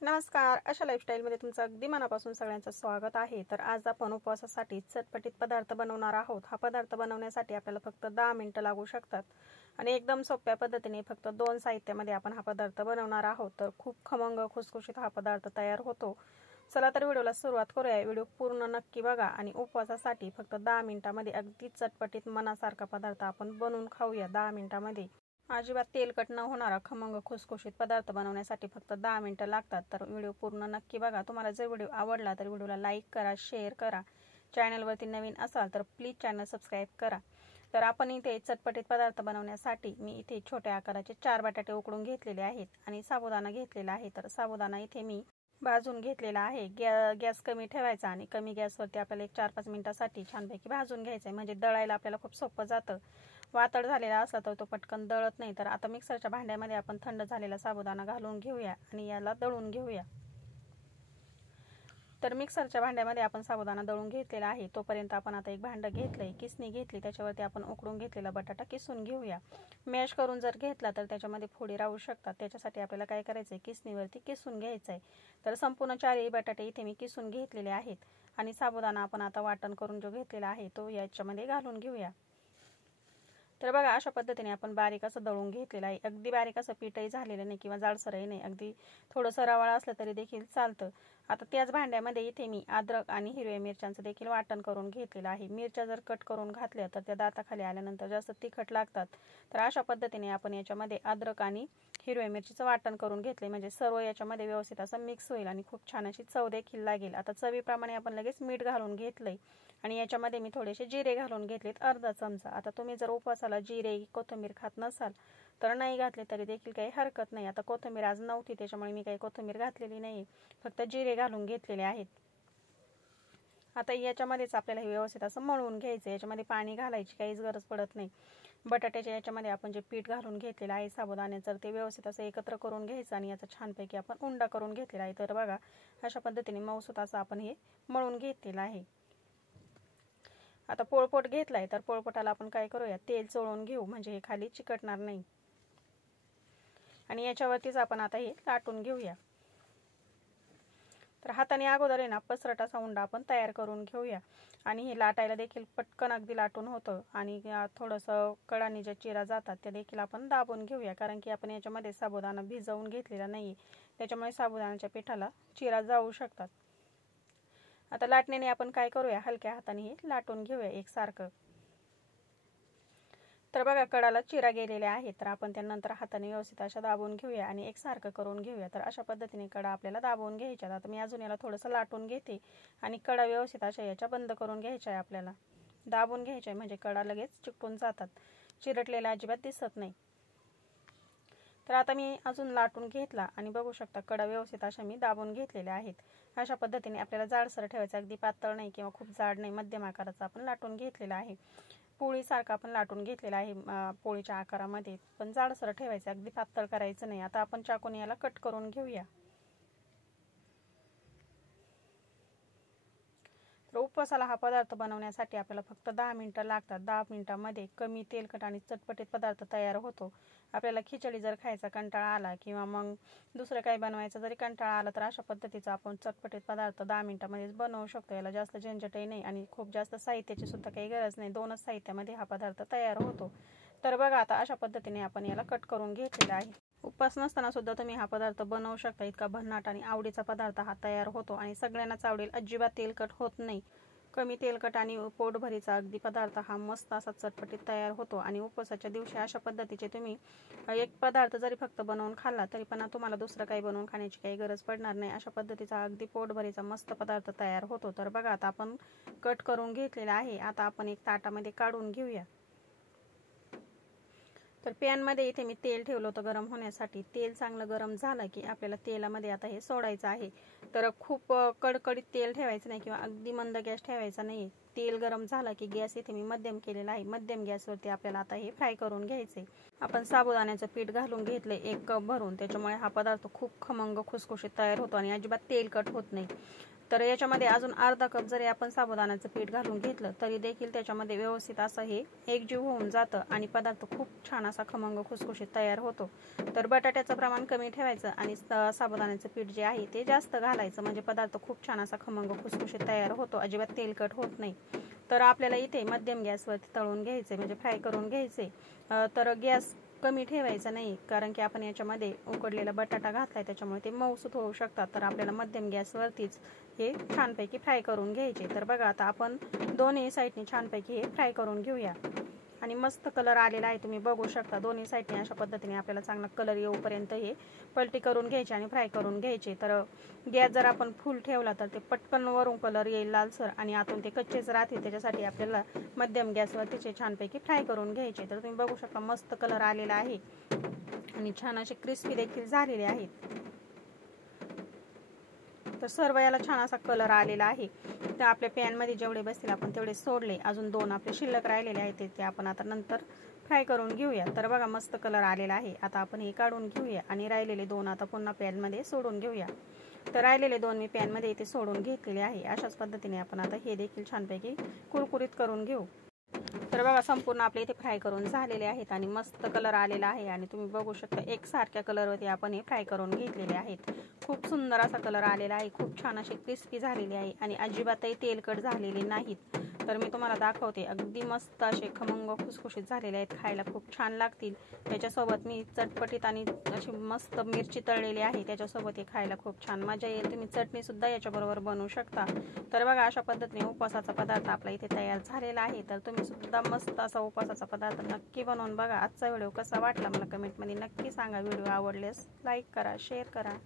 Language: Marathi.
नमस्कार. अशा लाईफस्टाईलमध्ये तुमचं अगदी मनापासून सगळ्यांचं स्वागत आहे. तर आज आपण उपवासासाठी चटपटीत पदार्थ बनवणार आहोत. हा पदार्थ बनवण्यासाठी आपल्याला फक्त 10 मिनिटं लागू शकतात आणि एकदम सोप्या पद्धतीने फक्त 2 साहित्यामध्ये आपण हा पदार्थ बनवणार आहोत. तर खूप खमंग खुसखुशीत हा पदार्थ तयार होतो. चला तर व्हिडिओला सुरुवात करूया. व्हिडिओ पूर्ण नक्की बघा आणि उपवासासाठी फक्त 10 मिनिटांमध्ये अगदी चटपटीत मनासारखा पदार्थ आपण बनवून खाऊया 10 मिनिटांमध्ये. अजिबात तेलकट न होणारा खमंग खुसखुशीत पदार्थ बनवण्यासाठी फक्त 10 मिनिटं लागतात. तर व्हिडिओ पूर्ण नक्की बघा. तुम्हाला जर व्हिडिओ आवडला तर व्हिडिओला लाईक करा, शेअर करा. चॅनलवरती नवीन असाल तर प्लीज चॅनल सबस्क्राईब करा. तर आपण इथे चटपटीत पदार्थ बनवण्यासाठी मी इथे छोट्या आकाराचे 4 बटाटे उकडून घेतलेले आहेत आणि साबुदाणा घेतलेला आहे. तर साबुदाणा इथे मी भाजून घेतलेला आहे. गॅस कमी ठेवायचा आणि कमी गॅसवरती आपल्याला एक 4-5 मिनिटासाठी छानपैकी भाजून घ्यायचं आहे, म्हणजे दळायला आपल्याला खूप सोपं जातं. वातड झालेला असला तर तो पटकन दळत नाही. तर आता मिक्सरच्या भांड्यामध्ये आपण थंड झालेला साबुदाणा घालून घेऊया आणि याला दळून घेऊया. तर मिक्सरच्या भांड्यामध्ये आपण साबुदाणा दळून घेतलेला आहे. तोपर्यंत आपण आता एक भांडं घेतलंय, किसणी घेतली, त्याच्यावरती आपण उकडून घेतलेला बटाटा किसून घेऊया. मॅश करून जर घेतला तर त्याच्यामध्ये फोडी राहू शकतात. त्याच्यासाठी आपल्याला काय करायचं आहे, किसणीवरती किसून घ्यायचं आहे. तर संपूर्ण 4 बटाटे इथे मी किसून घेतलेले आहेत आणि साबुदाणा आपण आता वाटण करून जो घेतलेला आहे तो याच्यामध्ये घालून घेऊया. तर बघा, अशा पद्धतीने आपण बारीक असं दळून घेतलेलं आहे. अगदी बारीक असं पीठही झालेलं नाही किंवा जाडसरही नाही, अगदी थोडंसं रवाळ असलं तरी देखील चालतं. आता त्याच भांड्यामध्ये इथे मी अद्रक आणि हिरव्या मिरच्यांचं देखील वाटण करून घेतलेलं आहे. मिरच्या जर कट करून घातल्या तर त्या दाताखाली आल्यानंतर जास्त तिखट लागतात. तर अशा पद्धतीने आपण याच्यामध्ये अद्रक आणि हिरव्या मिरचीचं वाटण करून घेतले, म्हणजे सर्व याच्यामध्ये व्यवस्थित असं मिक्स होईल आणि खूप छान अशी चव देखील लागेल. आता चवीप्रमाणे आपण लगेच मीठ घालून घेतलंय आणि याच्यामध्ये मी थोडेसे जिरे घालून घेतलेत, अर्धा चमचा. आता तुम्ही जर उपवासाला जिरे कोथिंबीर खात नसाल तर नाही घातले तरी देखील काही हरकत नाही. आता कोथिंबीर आज नव्हती त्याच्यामुळे मी काही कोथिंबीर घातलेली नाही, फक्त जिरे घालून घेतलेले आहेत. आता याच्यामध्येच आपल्याला हे व्यवस्थित असं मळून घ्यायचं. याच्यामध्ये पाणी घालायची काहीच गरज पडत नाही. बटाट्याच्या याच्यामध्ये आपण जे पीठ घालून घेतलेलं आहे साबुदाण्याचं, ते व्यवस्थित असं एकत्र करून घ्यायचं आणि याचा छानपैकी आपण उंडा करून घेतलेला आहे. तर बघा, अशा पद्धतीने मऊसूत असं आपण हे मळून घेतलेलं आहे. आता पोळपोट घेतलाय तर पोळपोटाला आपण काय करूया, तेल चोळून घेऊ, म्हणजे हे खाली चिकटणार नाही. आणि याच्यावरतीच आपण आता हे लाटून घेऊया. तर हाताने अगोदर आहे ना पसरट असा उंडा आपण तयार करून घेऊया आणि हे लाटायला देखील पटकन अगदी लाटून होतं. आणि थोडंसं कडाने ज्या चिरा जातात त्या देखील आपण दाबून घेऊया, कारण की आपण याच्यामध्ये साबुदाणा भिजवून घेतलेला नाही, त्याच्यामुळे साबुदाण्याच्या पिठाला चिरा जाऊ शकतात. आता लाटण्याने आपण काय करूया, हलक्या हाताने हे लाटून घेऊया एकसारखं. तर बघा, कडाला चिरा गेलेल्या आहेत, तर आपण त्यानंतर हाताने व्यवस्थित अशा दाबून घेऊया आणि एकसारखं करून घेऊया. तर अशा पद्धतीने कडा आपल्याला दाबून घ्यायच्या. आता मी अजून याला थोडंसं लाटून घेते आणि कडा व्यवस्थित अशा याच्या बंद करून घ्यायच्या आहे, आपल्याला दाबून घ्यायच्या आहे, म्हणजे कडा लगेच चिकटून जातात, चिरटलेला अजिबात दिसत नाही. तर आता मी अजून लाटून घेतला आणि बघू शकता कडा व्यवस्थित अशा मी दाबून घेतलेल्या आहेत. अशा पद्धतीने आपल्याला जाडसर ठेवायचं, अगदी पातळ नाही किंवा खूप जाड नाही, मध्यम आकाराचा आपण लाटून घेतलेला आहे. पोळीसारखा आपण लाटून घेतलेला आहे पोळीच्या आकारामध्ये, पण जाडसर ठेवायचं, अगदी पातळ करायचं नाही. आता आपण चाकूने याला कट करून घेऊया. तर उपवासाला हा पदार्थ बनवण्यासाठी आपल्याला फक्त 10 मिनिटं लागतात. 10 मिनिटांमध्ये कमी तेलकट आणि चटपटीत पदार्थ तयार होतो. आपल्याला खिचडी जर खायचा कंटाळा आला किंवा मग दुसरं काही बनवायचं जरी कंटाळा आला तर अशा पद्धतीचा आपण चटपटीत पदार्थ 10 मिनिटांमध्येच बनवू शकतो. याला जास्त झंझटही नाही आणि खूप जास्त साहित्याची सुद्धा काही गरज नाही. 2च साहित्यामध्ये हा पदार्थ तयार होतो. तर बघा, आता अशा पद्धतीने आपण याला कट करून घेतलेला आहे. उपवास नसताना सुद्धा तुम्ही हा पदार्थ बनवू शकता. इतका भन्नाट आणि आवडीचा पदार्थ हा तयार होतो आणि सगळ्यांनाच आवडेल. अजिबात तेलकट होत नाही. कमी तेलकट आणि पोटभरीचा अगदी पदार्थ हा मस्त असा चटपटीत तयार होतो. आणि उपवासाच्या दिवशी अशा पद्धतीचे तुम्ही एक पदार्थ जरी फक्त बनवून खाल्ला तरी पण तुम्हाला दुसरं काही बनवून खाण्याची काही गरज पडणार नाही. अशा पद्धतीचा अगदी पोटभरीचा मस्त पदार्थ तयार होतो. तर बघा, आता आपण कट करून घेतलेला आहे. आता आपण एक ताटामध्ये काढून घेऊया. तर पॅनमध्ये इथे मी तेल ठेवलं होतं गरम होण्यासाठी. तेल चांगलं गरम झालं की आपल्याला तेलामध्ये आता हे सोडायचं आहे. तर खूप कडकडीत तेल ठेवायचं नाही किंवा अगदी मंद गॅस ठेवायचा नाही. तेल गरम झालं की गॅस इथे मी मध्यम केलेला आहे. मध्यम गॅसवरती आपल्याला आता हे फ्राय करून घ्यायचे. आपण साबुदाण्याचं पीठ घालून घेतले 1 कप भरून, त्याच्यामुळे हा पदार्थ खूप खमंग खुसखुशीत तयार होतो आणि अजिबात तेलकट होत नाही. तर याच्यामध्ये अजून अर्धा कप जरी आपण साबुदाण्याचं पीठ घालून घेतलं तरी देखील त्याच्यामध्ये व्यवस्थित असं हे एकजीव होऊन जातं आणि पदार्थ खूप छान असा खमंग खुसखुशीत तयार होतो। तर बटाट्याचं प्रमाण कमी ठेवायचं आणि साबुदाण्याचं पीठ जे आहे ते जास्त घालायचं, म्हणजे पदार्थ खूप छान असा खमंग खुसखुशीत तयार होतो, अजिबात तेलकट होत नाही। तर आपल्याला इथे मध्यम गॅसवरती तळून घ्यायचे, म्हणजे फ्राय करून घ्यायचे। तर गॅस कमी ठेवायचा नाही, कारण की आपण याच्यामध्ये उकडलेला बटाटा घातलाय त्याच्यामुळे ते मऊसूत होऊ शकतात। तर आपल्याला मध्यम गॅसवरतीच हे छानपैकी फ्राय करून घ्यायचे। तर बघा आता आपण दोन्ही साईडनी छानपैकी हे फ्राय करून घेऊया आणि मस्त कलर आलेला आहे, तुम्ही बघू शकता। दोन्ही साईडने अशा पद्धतीने आपल्याला चांगला कलर येऊपर्यंत हे पलटी करून घ्यायचे आणि फ्राय करून घ्यायचे। तर गॅस जर आपण फुल ठेवला तर ते पटकन वरून कलर येईल लालसर आणि आतून ते कच्चेच राहतील, त्याच्यासाठी आपल्याला मध्यम गॅसवरतीचे छानपैकी फ्राय करून घ्यायचे। तर तुम्ही बघू शकता मस्त कलर आलेला आहे आणि छान असे क्रिस्पी देखील झालेले आहेत। तर सर्व याला छान असा कलर आलेला आहे। तर आपल्या पॅनमध्ये जेवढे बसतील आपण तेवढे सोडले, अजून 2 आपले शिल्लक राहिलेले आहेत ते आपण आता नंतर फ्राय करून घेऊया। तर बघा मस्त कलर आलेला आहे, आता आपण हे काढून घेऊया आणि राहिलेले 2 आता पुन्हा पॅनमध्ये सोडून घेऊया। तर राहिलेले 2 मी पॅनमध्ये इथे सोडून घेतलेले आहे। अशाच पद्धतीने आपण आता हे देखील छानपैकी कुरकुरीत करून घेऊ। तर बघा संपूर्ण आपले इथे फ्राय करून झालेले आहेत आणि मस्त कलर आलेला आहे आणि तुम्ही बघू शकता एकसारख्या कलरवरती आपण हे फ्राय करून घेतलेले आहेत। खूप सुंदर असा कलर आलेला आहे, खूप छान असे क्रिस्पी झालेले आहे आणि अजिबातही तेलकट झालेले नाहीत। तर मी तुम्हाला दाखवते, अगदी मस्त असे खमंग खुसखुशीत झालेले आहेत, खायला खूप छान लागतील। त्याच्यासोबत मी चटपटीत आणि अशी मस्त मिरची तळलेली आहे, त्याच्यासोबत हे खायला खूप छान मजा येईल। तुम्ही चटणी सुद्धा याच्याबरोबर बनवू शकता। तर बघा अशा पद्धतीने उपवासाचा पदार्थ आपला इथे तयार झालेला आहे। तर तुम्ही सुद्धा मस्त असा उपवासाचा पदार्थ नक्की बनवून बघा। आजचा व्हिडिओ कसा वाटला मला कमेंटमध्ये नक्की सांगा। व्हिडिओ आवडल्यास लाईक करा, शेअर करा।